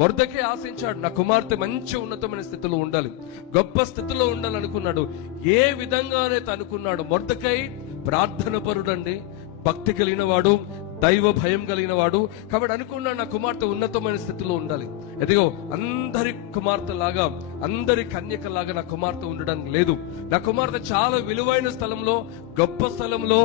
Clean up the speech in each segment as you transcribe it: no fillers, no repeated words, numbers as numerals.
Mordecai ఆశించాడు, నా కుమార్తె మంచి ఉన్నతమైన స్థితిలో ఉండాలి, గొప్ప స్థితిలో ఉండాలనుకున్నాడు. ఏ విధంగానైతే అనుకున్నాడు, మొర్దెకై ప్రార్థన పరుడండి, భక్తి కలిగిన వాడు, దైవ భయం కలిగిన వాడు. కాబట్టి అనుకున్నాడు, నా కుమార్తె ఉన్నతమైన స్థితిలో ఉండాలి. ఎదిగో అందరి కుమార్తె లాగా, అందరి కన్యక లాగా నా కుమార్తె ఉండడానికి లేదు. నా కుమార్తె చాలా విలువైన స్థలంలో, గొప్ప స్థలంలో,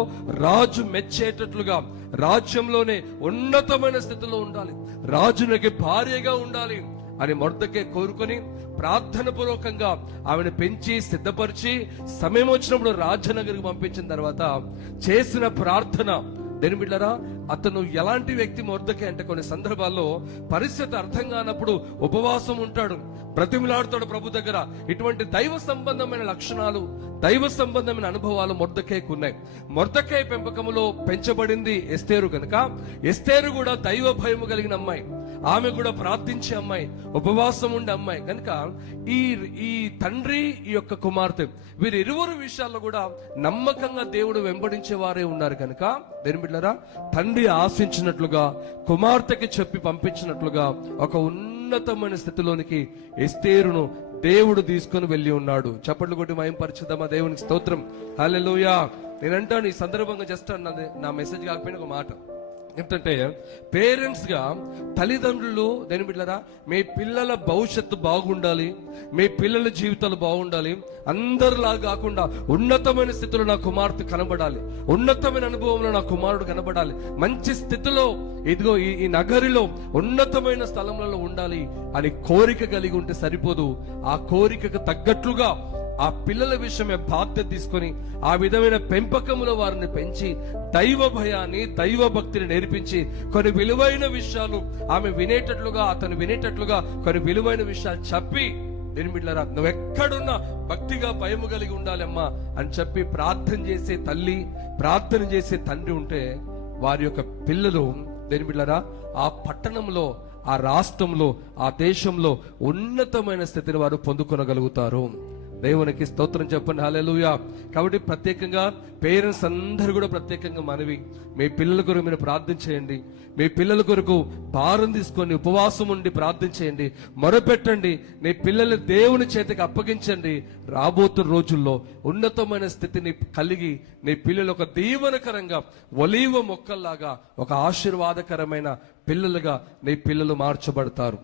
రాజు మెచ్చేటట్లుగా, రాజ్యంలోనే ఉన్నతమైన స్థితిలో ఉండాలి, రాజునికి భార్యగా ఉండాలి అని మొర్దెకై కోరుకొని ప్రార్థన పూర్వకంగా ఆమెను పెంచి సిద్ధపరిచి సమయం వచ్చినప్పుడు రాజనగరికి పంపించిన తర్వాత చేసిన ప్రార్థన, దేని బిడ్డరా, అతను ఎలాంటి వ్యక్తి మొర్దెకై అంటే కొన్ని సందర్భాల్లో పరిస్థితి అర్థం కానప్పుడు ఉపవాసం ఉంటాడు, బ్రతిమిలాడుతాడు ప్రభు దగ్గర. ఇటువంటి దైవ సంబంధమైన లక్షణాలు, దైవ సంబంధమైన అనుభవాలు మొర్దెకైకు ఉన్నాయి. మొర్దెకై పెంపకములో పెంచబడింది ఎస్తేరు కనుక ఎస్తేరు కూడా దైవ భయము కలిగిన అమ్మాయి, ఆమె కూడా ప్రార్థించే అమ్మాయి, ఉపవాసం ఉండే అమ్మాయి కనుక ఈ తండ్రి, ఈ యొక్క కుమార్తె, వీరిరువురు విషయాల్లో కూడా నమ్మకంగా దేవుడు వెంబడించే వారే ఉన్నారు కనుక దేని బిడ్డలారా, తండ్రి ఆశించినట్లుగా, కుమార్తెకి చెప్పి పంపించినట్లుగా ఒక ఉన్నతమైన స్థితిలోనికి ఎస్తేరును దేవుడు తీసుకొని వెళ్ళి ఉన్నాడు. చప్పట్లు కొట్టి మహిమపరచుదామా దేవునికి స్తోత్రం. హల్లెలూయా. నేనంటాను ఈ సందర్భంగా జస్ట్ నా మెసేజ్ కాకపోయినా ఒక మాట ఏంటంటే, పేరెంట్స్ గా తల్లిదండ్రులు దేని బిడ్డలారా, మీ పిల్లల భవిష్యత్తు బాగుండాలి, మీ పిల్లల జీవితాలు బాగుండాలి, అందరిలా కాకుండా ఉన్నతమైన స్థితిలో నా కుమార్తె కనబడాలి, ఉన్నతమైన అనుభవంలో నా కుమారుడు కనబడాలి, మంచి స్థితిలో ఇదిగో ఈ నగరిలో ఉన్నతమైన స్థలంలో ఉండాలి అని కోరిక కలిగి ఉంటే సరిపోదు. ఆ కోరికకు తగ్గట్లుగా ఆ పిల్లల విషయమే బాధ్యత తీసుకొని ఆ విధమైన పెంపకములో వారిని పెంచి దైవ భయాన్ని, దైవ భక్తిని నేర్పించి కొన్ని విలువైన విషయాలు ఆమె వినేటట్లుగా, అతను వినేటట్లుగా కొన్ని విలువైన విషయాలు చెప్పి, దేని బిడ్డలారా, నువ్వెక్కడున్నా భక్తిగా భయము కలిగి ఉండాలమ్మా అని చెప్పి ప్రార్థన చేసే తల్లి, ప్రార్థన చేసే తండ్రి ఉంటే వారి యొక్క పిల్లలు దేని బిడ్డలారా ఆ పట్టణంలో, ఆ రాష్ట్రంలో, ఆ దేశంలో ఉన్నతమైన స్థితిని వారు పొందుకొనగలుగుతారు. దేవునికి స్తోత్రం చెప్పండి. హల్లెలూయా. కాబట్టి ప్రత్యేకంగా పేరెంట్స్ అందరూ కూడా ప్రత్యేకంగా మనవి, మీ పిల్లల కొరకు మీరు ప్రార్థన చేయండి, మీ పిల్లల కొరకు భారం తీసుకొని ఉపవాసం ఉండి ప్రార్థన చేయండి, మొరపెట్టండి, నీ పిల్లల్ని దేవుని చేతికి అప్పగించండి. రాబోతున్న రోజుల్లో ఉన్నతమైన స్థితిని కలిగి నీ పిల్లలు ఒక దీవెనకరంగా, ఒలీవ మొక్కల్లాగా, ఒక ఆశీర్వాదకరమైన పిల్లలుగా నీ పిల్లలు మార్చబడతారు.